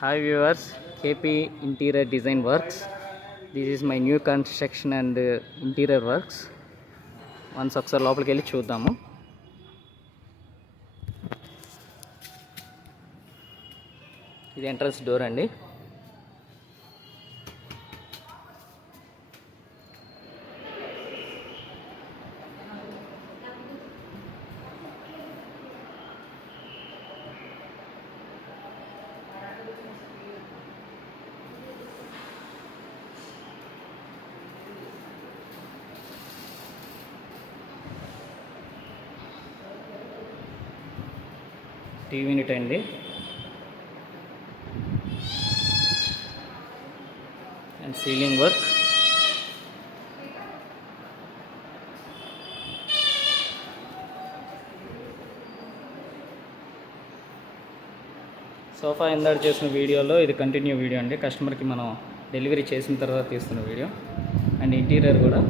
Hi viewers, KP Interior Design Works. This is my new construction and interior works. Once ఒకసారి లోపలికి వెళ్ళి చూద్దాము. ఇది ఎంట్రన్స్ డోర్ అండి. టీవీ యూనిట్ అండి. And ceiling work. సోఫా ఇందాక చేసిన వీడియోలో ఇది కంటిన్యూ వీడియో అండి. కస్టమర్కి మనం డెలివరీ చేసిన తర్వాత తీస్తున్న వీడియో. అండ్ ఇంటీరియర్ కూడా